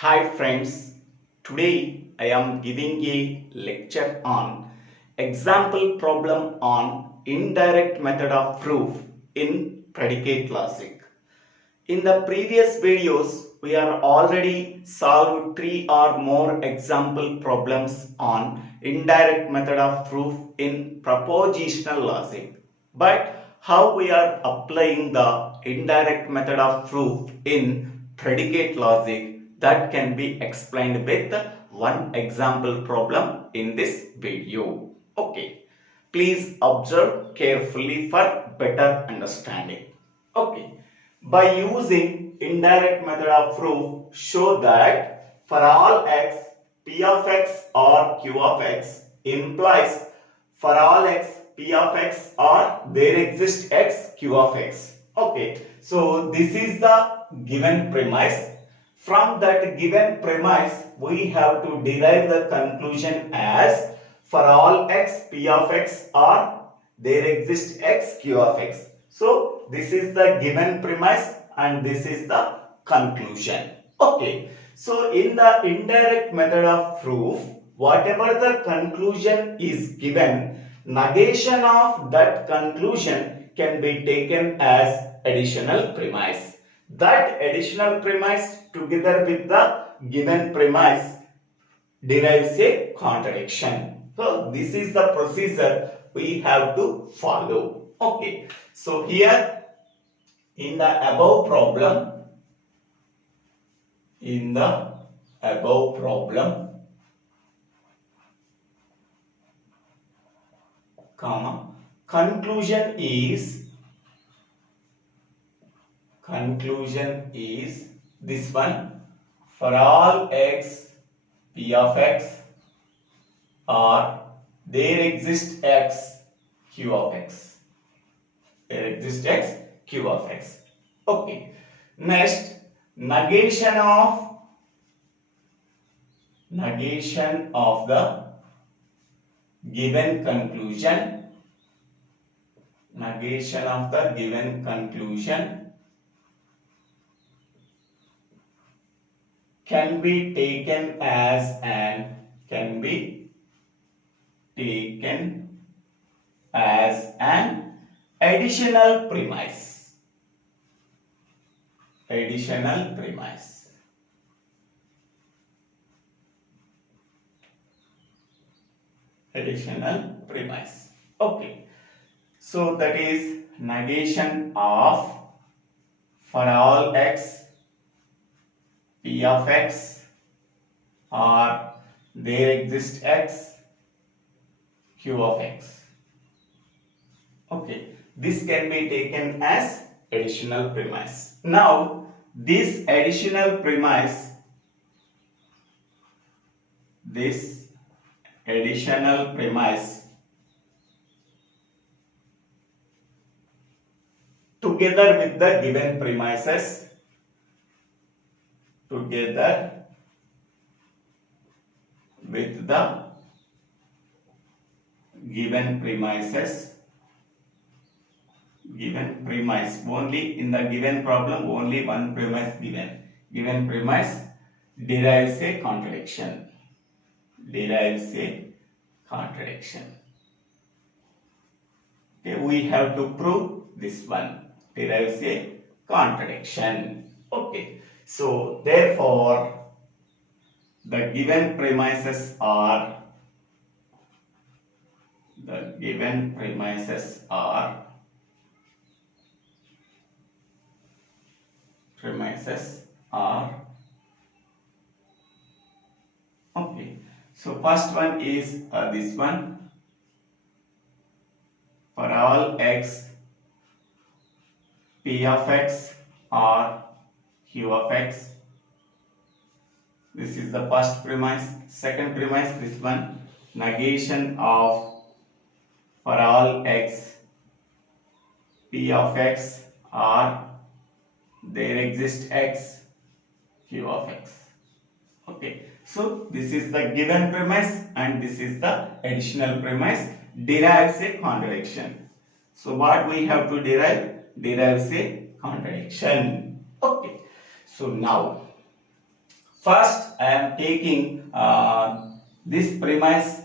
Hi friends, today I am giving a lecture on example problem on indirect method of proof in predicate logic. In the previous videos, we are already solved 3 or more example problems on indirect method of proof in propositional logic. But how we are applying the indirect method of proof in predicate logic, that can be explained with one example problem in this video. Okay, please observe carefully for better understanding. Okay, by using indirect method of proof, show that for all x, p of x or q of x implies for all x, p of x or there exists x, q of x. Okay, so this is the given premise. From that given premise, we have to derive the conclusion as for all x, p of x or there exists x, q of x. So this is the given premise and this is the conclusion. Okay. So in the indirect method of proof, whatever the conclusion is given, negation of that conclusion can be taken as additional premise. That additional premise together with the given premise derives a contradiction. So this is the procedure we have to follow. Okay. So here in the above problem, comma, conclusion is this one: for all x, p of x or there exists x, q of x. There exists x, q of x. Okay. Next, negation of the given conclusion. Negation of the given conclusion can be taken as an additional premise. Okay. So that is negation of for all x, p of x or there exists x, q of x. Okay, this can be taken as additional premise. Now, this additional premise together with the given premises only in the given problem, only one premise given premise derives a contradiction. Okay, we have to prove this one derives a contradiction. Okay, so therefore the given premises are okay. So first one is this one: for all x, p of x or q of x. This is the first premise. Second premise, this one: negation of for all x, p of x or there exists x, q of x. Okay, so this is the given premise and this is the additional premise derives a contradiction. So what we have to derives a contradiction. Okay, so now First, I am taking this premise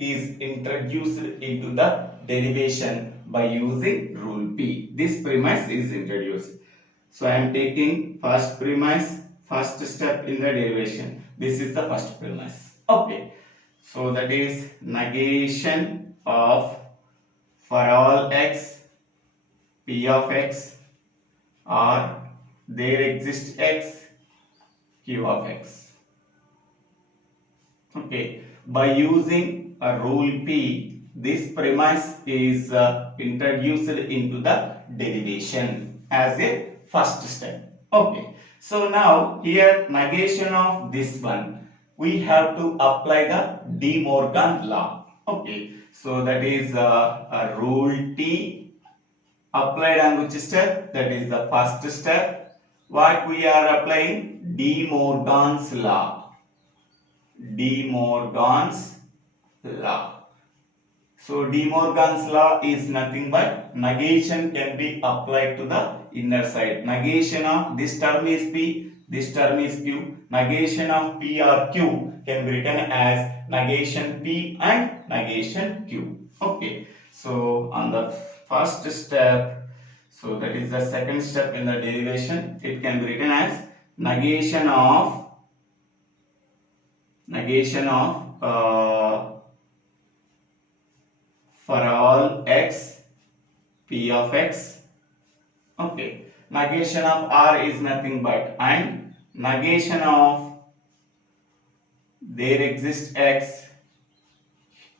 is introduced into the derivation by using rule P. This premise is introduced. So I am taking first premise, first step in the derivation. This is the first premise. Okay. So that is negation of for all x p of x or there exists x q of x. Okay, by using a rule P, this premise is introduced into the derivation as a first step. Okay, so now here negation of this one, we have to apply the De Morgan law. Okay, so that is a rule T applied on which step? That is the first step. What we are applying? De Morgan's law. De Morgan's law. So De Morgan's law is nothing but negation can be applied to the inner side. Negation of this term is P, this term is Q. Negation of P or Q can be written as negation P and negation Q. Okay. So on the first step, so that is the second step in the derivation, it can be written as negation of for all x p of x. Okay, negation of r is nothing but and negation of there exists x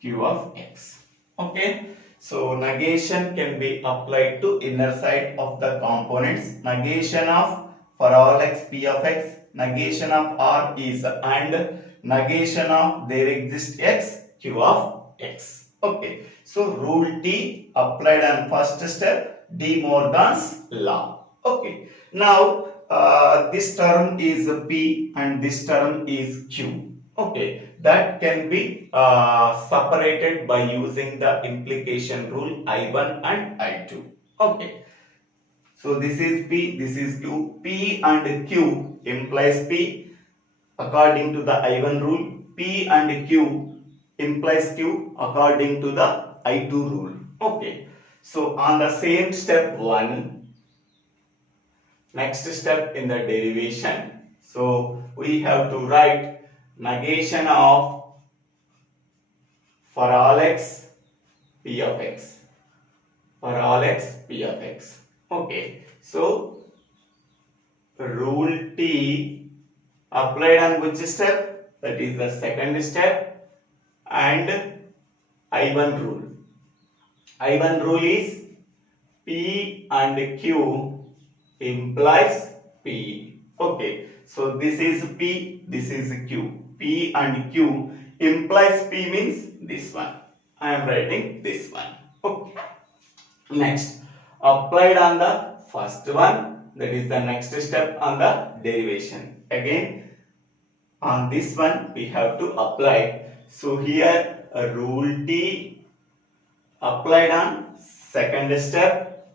q of x. Okay, so negation can be applied to inner side of the components. Negation of for all x p of x, negation of r is and negation of there exists x q of x. Okay, so rule T applied on first step, De Morgan's law. Okay, now this term is P and this term is Q. Okay, that can be separated by using the implication rule I1 and I2. Okay, so this is P, this is Q. P and Q implies P according to the I1 rule. P and Q implies Q according to the I2 rule. Okay. So on the same step 1, next step in the derivation. So we have to write negation of for all x p of x. For all x p of x. Okay. So rule T applied on which step? That is the second step, and I1 rule. I1 rule is P and Q implies P. Okay, so this is P, this is Q. P and Q implies P means this one. I am writing this one. Okay. Next, applied on the first one, that is the next step on the derivation. Again, on this one we have to apply. So here a rule T applied on second step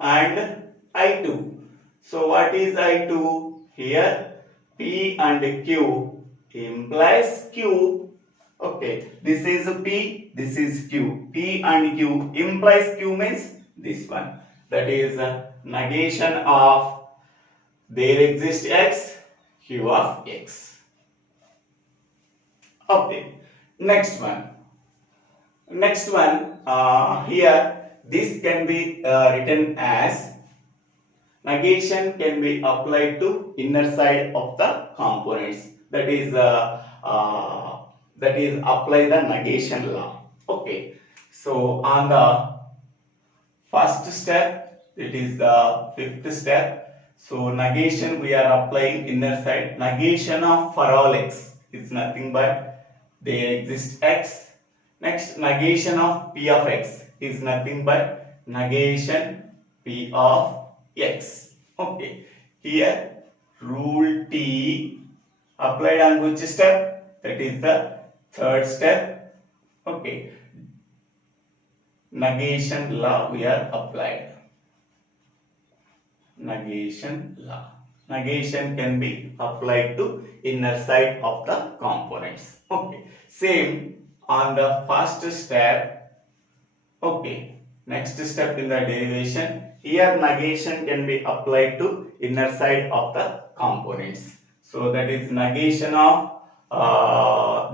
and I2. So what is I2? Here P and Q implies Q. Okay, this is P, this is Q. P and Q implies Q means this one. That is negation of there exists x, Q of x. Okay, next one. Here this can be written as negation can be applied to inner side of the components. That is apply the negation law. Okay, so on the first step, it is the fifth step. So negation we are applying inner side. Negation of for all x is nothing but there exists x. Next, negation of p of x is nothing but negation p of x. Okay, here rule T applied on which step? That is the third step. Okay, negation law we are applied. Negation law. Negation can be applied to inner side of the components. Okay. Same on the first step. Okay. Next step in the derivation. Here negation can be applied to inner side of the components. So that is negation of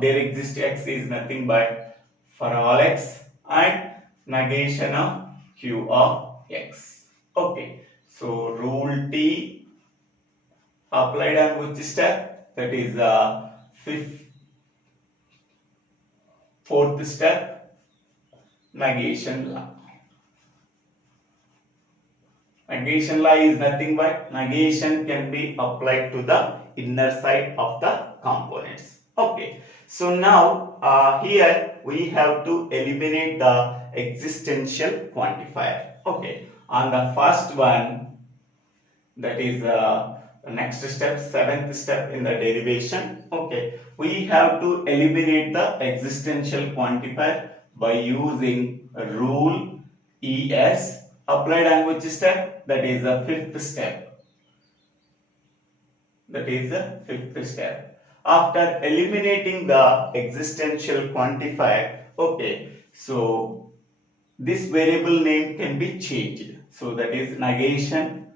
there exists x is nothing but for all x, and negation of q of x. Okay. So rule T applied on which step? That is fourth step, negation law. Negation law is nothing but negation can be applied to the inner side of the components. Okay. So now here we have to eliminate the existential quantifier. Okay. On the first one, that is next step, seventh step in the derivation. Okay, we have to eliminate the existential quantifier by using rule ES applied on which step? That is the fifth step. That is the fifth step. After eliminating the existential quantifier, okay, so this variable name can be changed. So that is negation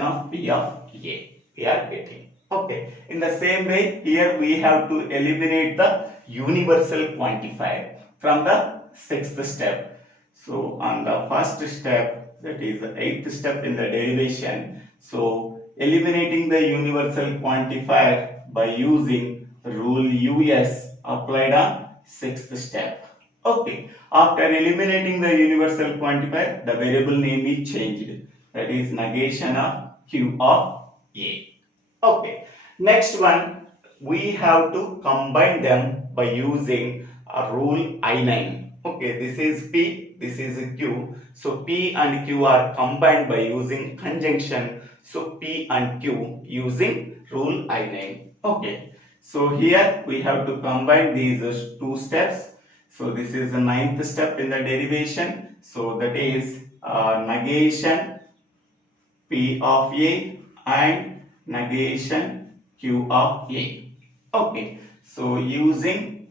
of P of A we are getting. Okay. In the same way, here we have to eliminate the universal quantifier from the sixth step. So on the first step, that is the eighth step in the derivation, so eliminating the universal quantifier by using rule US applied on sixth step. Okay. After eliminating the universal quantifier, the variable name is changed. That is negation of Q of A. Okay. Next one, we have to combine them by using a rule I9. Okay, this is P, this is Q. So P and Q are combined by using conjunction. So P and Q using rule I9. Okay. So here we have to combine these two steps. So this is the ninth step in the derivation. So that is negation P of A and negation Q of A. Okay. So using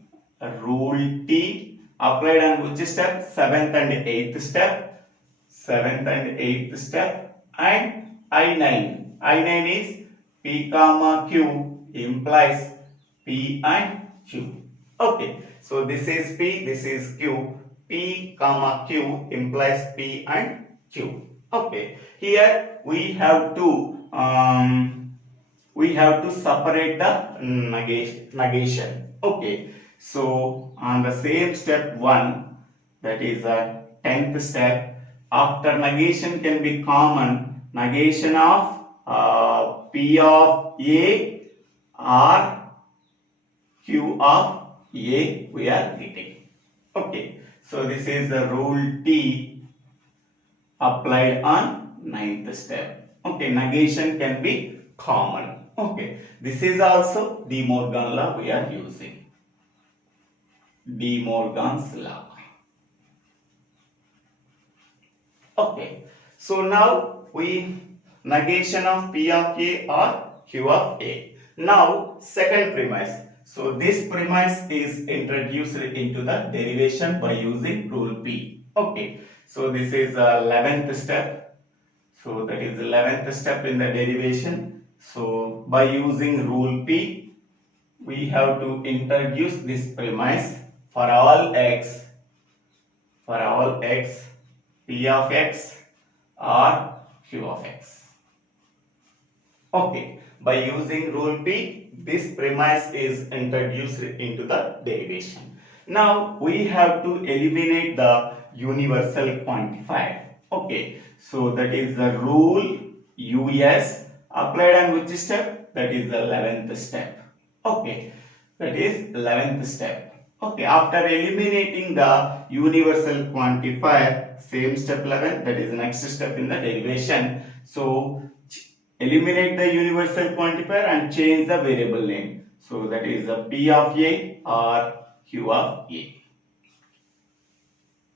rule T applied on which step? Seventh and eighth step. Seventh and eighth step. And I9. I9 is P comma Q implies P and Q. Okay. So this is P, this is Q. P comma Q implies P and Q. Okay. Here we have to separate the negation. Okay. So on the same step 1, that is a 10th step, after negation can be common, negation of P of A or Q of A we are getting. Okay. So this is the rule T applied on ninth step. Okay, negation can be common. Okay, this is also De Morgan law we are using. De Morgan's law. Okay, so now we negation of P of A or Q of A. Now second premise. So this premise is introduced into the derivation by using rule P. Okay. So this is 11th step. So that is 11th step in the derivation. So by using rule P, we have to introduce this premise for all x, P of x or Q of x. Okay, by using rule P, this premise is introduced into the derivation. Now we have to eliminate the universal quantifier. Okay, so that is the rule US applied on which step? That is the 11th step. Okay, that is 11th step. Okay, after eliminating the universal quantifier, same step 11, that is the next step in the derivation. So eliminate the universal quantifier and change the variable name. So that is the P of A or Q of A.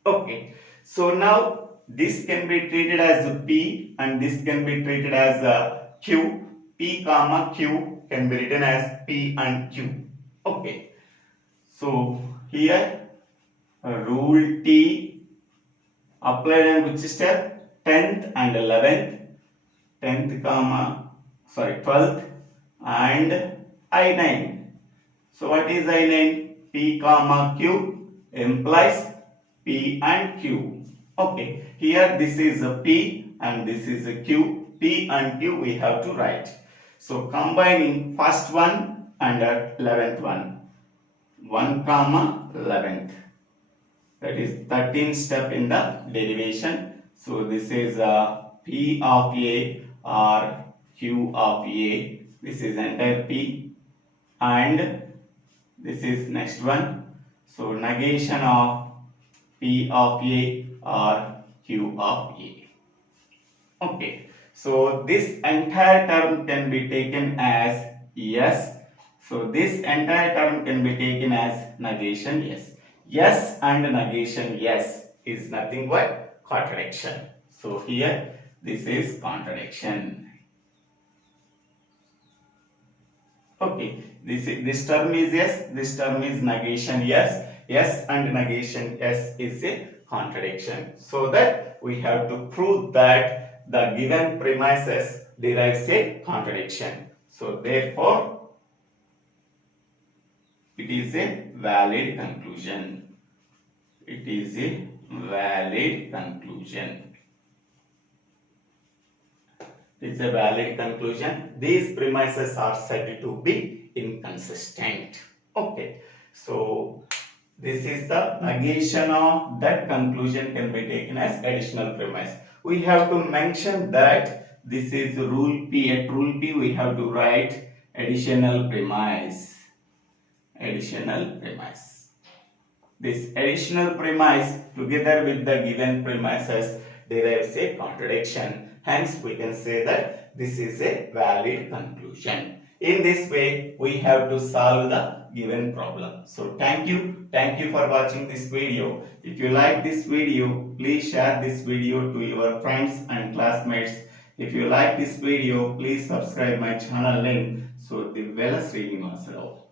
Okay, so now this can be treated as a P and this can be treated as a Q. P comma Q can be written as P and Q. Okay. So here rule T applied in which step? 10th and 11th. 12th and I9. So what is I9? P comma Q implies P and Q. Okay, here this is a P and this is a Q. P and Q we have to write. So combining first one and 11th one. 1 comma 11th. That is 13th step in the derivation. So this is P of A or Q of A. This is entire P and this is next one. So negation of P of A or Q of A. Okay. So this entire term can be taken as yes. So this entire term can be taken as negation yes. Yes and negation yes is nothing but contradiction. So here this is contradiction. Okay, this term is yes, this term is negation yes. Yes and negation yes is a contradiction. So that we have to prove that the given premises derives a contradiction. So therefore it is a valid conclusion. It is a valid conclusion. It is a valid conclusion. These premises are said to be inconsistent. Okay. So this is the negation of that conclusion can be taken as additional premise. We have to mention that this is rule P. At rule P we have to write additional premise. Additional premise. This additional premise together with the given premises derives a contradiction. Hence, we can say that this is a valid conclusion. In this way, we have to solve the given problem. So, thank you. Thank you for watching this video. If you like this video, please share this video to your friends and classmates. If you like this video, please subscribe my channel link. So, the Vela Srinivasarao.